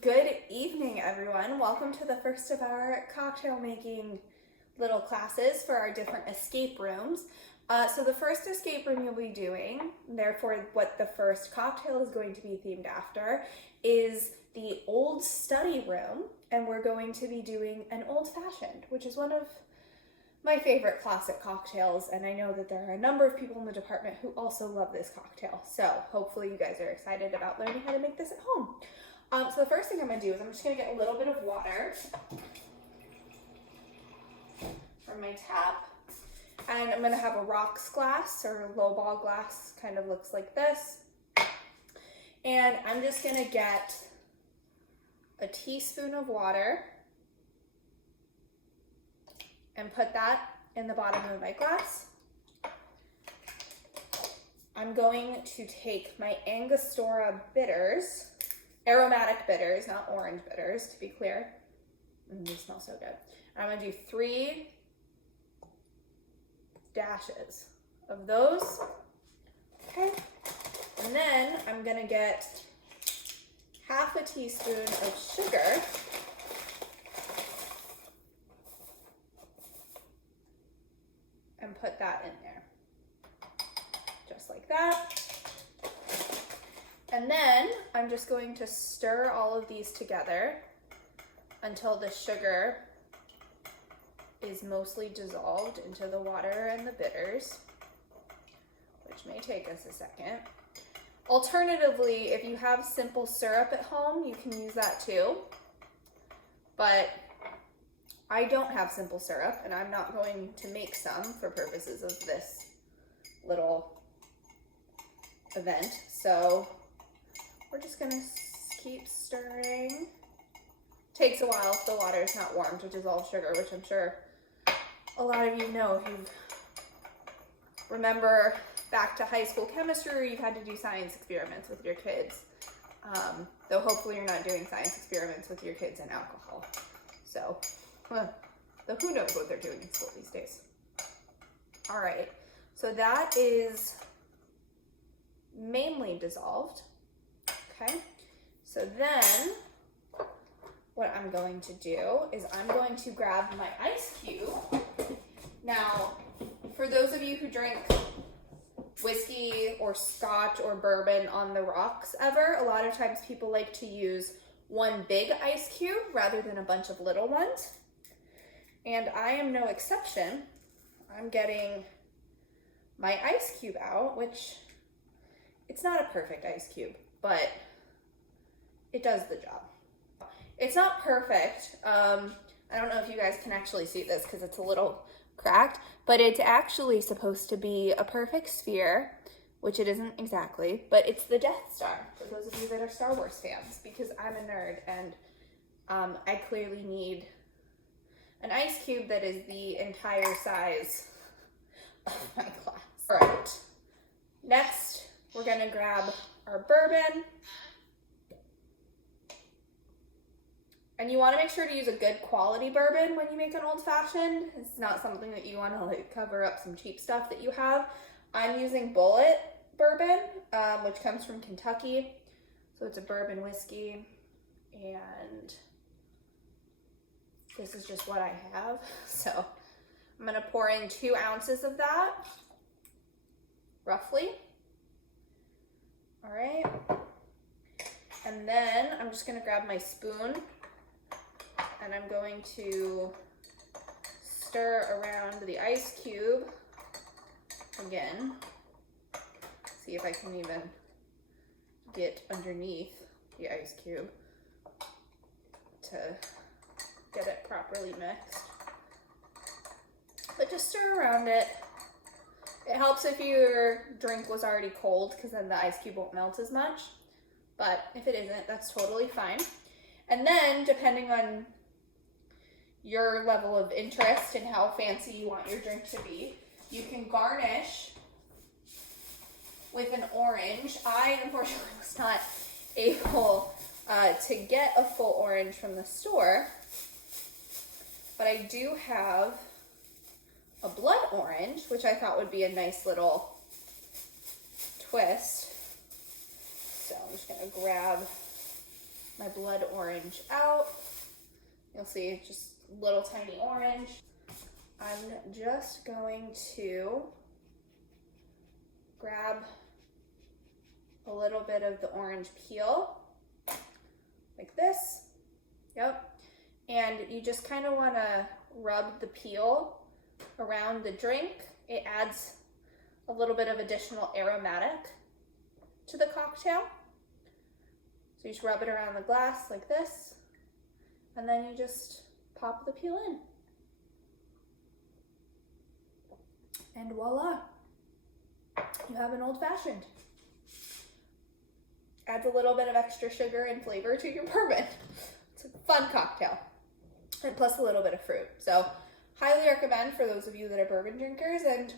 Good evening, everyone. Welcome to the first of our cocktail making little classes for our different escape rooms. So the first escape room you'll be doing, therefore what the first cocktail is going to be themed after, is the old study room, and we're going to be doing an old fashioned, which is one of my favorite classic cocktails, and I know that there are a number of people in the department who also love this cocktail. So hopefully you guys are excited about learning how to make this at home. So the first thing I'm going to do is I'm just going to get a little bit of water from my tap, and I'm going to have a rocks glass or a low ball glass, kind of looks like this, and I'm just going to get a teaspoon of water and put that in the bottom of my glass. I'm going to take my Angostura bitters, aromatic bitters, not orange bitters, to be clear. They smell so good. I'm gonna do 3 dashes of those. Okay. And then I'm gonna get half a teaspoon of sugar. And put that in there. Just like that. And then I'm just going to stir all of these together until the sugar is mostly dissolved into the water and the bitters, which may take us a second. Alternatively, if you have simple syrup at home, you can use that too. But I don't have simple syrup, and I'm not going to make some for purposes of this little event. So we're just gonna keep stirring. Takes a while if the water is not warmed, which is all sugar, which I'm sure a lot of you know if you remember back to high school chemistry, or you've had to do science experiments with your kids. Though hopefully you're not doing science experiments with your kids and alcohol. So, though who knows what they're doing in school these days. All right, so that is mainly dissolved. Okay, so then what I'm going to do is I'm going to grab my ice cube. Now, for those of you who drink whiskey or scotch or bourbon on the rocks ever, a lot of times people like to use one big ice cube rather than a bunch of little ones. And I am no exception. I'm getting my ice cube out, which it's not a perfect ice cube, but it does the job. It's not perfect. I don't know if you guys can actually see this because it's a little cracked, but it's actually supposed to be a perfect sphere, which it isn't exactly, but it's the Death Star, for those of you that are Star Wars fans, because I'm a nerd and I clearly need an ice cube that is the entire size of my glass. All right, next we're gonna grab our bourbon. And you want to make sure to use a good quality bourbon when you make an old fashioned. It's not something that you want to like cover up some cheap stuff that you have. I'm using Bulleit bourbon, which comes from Kentucky. So it's a bourbon whiskey, and this is just what I have. So I'm gonna pour in 2 ounces of that, roughly. All right. And then I'm just gonna grab my spoon, and I'm going to stir around the ice cube again. See if I can even get underneath the ice cube to get it properly mixed. But just stir around it. It helps if your drink was already cold, because then the ice cube won't melt as much. But if it isn't, that's totally fine. And then, depending on your level of interest and how fancy you want your drink to be, you can garnish with an orange. I unfortunately was not able to get a full orange from the store, but I do have a blood orange, which I thought would be a nice little twist. So I'm just gonna grab my blood orange out. You'll see just little tiny orange. I'm just going to grab a little bit of the orange peel, like this. Yep. And you just kind of want to rub the peel around the drink. It adds a little bit of additional aromatic to the cocktail. So you just rub it around the glass like this, and then you just pop the peel in. And voila, you have an old fashioned. Adds a little bit of extra sugar and flavor to your bourbon. It's a fun cocktail. And plus a little bit of fruit. So highly recommend for those of you that are bourbon drinkers, and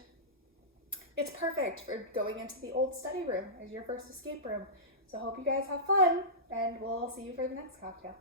it's perfect for going into the old study room as your first escape room. So I hope you guys have fun, and we'll see you for the next cocktail.